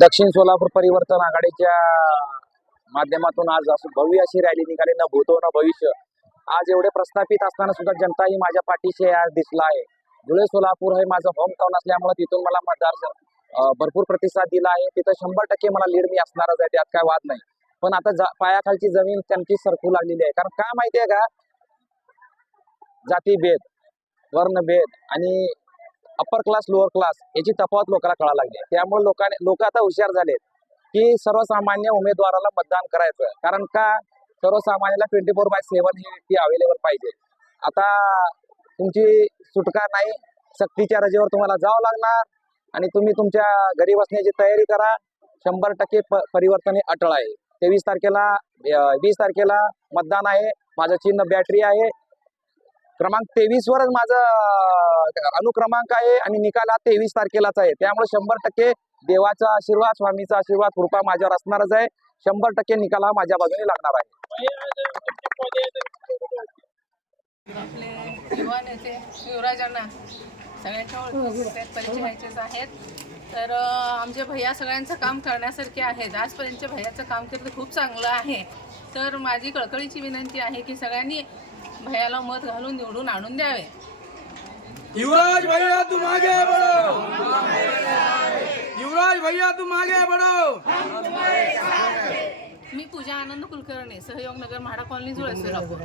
दक्षिण सोलापूर परिवर्तन आघाडीच्या माध्यमातून आज भव्य अशी रॅली निघाली, न भूतो न भविष्य. आज एवढे प्रस्थापित असताना सुद्धा जनता ही माझ्या पाठीशी आज दिसला आहे. धुळे सोलापूर हे माझं होम टाउन असल्यामुळे तिथून मला मतदार भरपूर प्रतिसाद दिला आहे. तिथं 100% मला लीड मी असणारच आहे, त्यात काय वाद नाही. पण आता पायाखालची जमीन त्यांची सरकू लागलेली आहे. कारण काय माहितीये का, जातीभेद, वर्णभेद आणि अप्पर क्लास लोअर क्लास याची तफावत लोकांना कळायला लागली. त्यामुळे लोक आता हुशार झालेत की सर्वसामान्य उमेदवाराला मतदान करायचं. कारण का, सर्वसामान्याला 24/7 ही व्यक्ती अवेलेबल पाहिजे. आता तुमची सुटका नाही, सक्तीच्या रजेवर तुम्हाला जावं लागणार आणि तुम्ही तुमच्या घरी बसण्याची तयारी करा. 100% परिवर्तन हे अटळ आहे. 20 तारखेला मतदान आहे. माझं चिन्ह बॅटरी आहे. क्रमांक 23 वरच माझं अनुक्रमांक आहे आणि निकाल हा 23 तारखेलाच आहे. त्यामुळे 100% देवाचा आशीर्वाद, स्वामीचा आशीर्वाद, कृपा माझ्यावर असणारच आहे. 100% निकाल हा माझ्या बाजूने लागणार आहे. आपले युवा नेते युवराजांना सगळ्यांच्या ओळखीचे परिचयाचेच आहेत. तर आमचे भैया सगळ्यांचं काम करण्यासारखे आहेत. आजपर्यंत भैयाचं काम केलं खूप चांगलं आहे. तर माझी कळकळीची विनंती आहे की सगळ्यांनी भैयाला मत घालून निवडून आणून द्यावे. युवराज भैया तुम आगे बढ़ो, युवराज भैया तुम आगे बढ़ो. मी पूजा आनंद कुलकर्णी, सहयोग नगर, म्हाडा कॉलनी, जुळे, सोलापूर.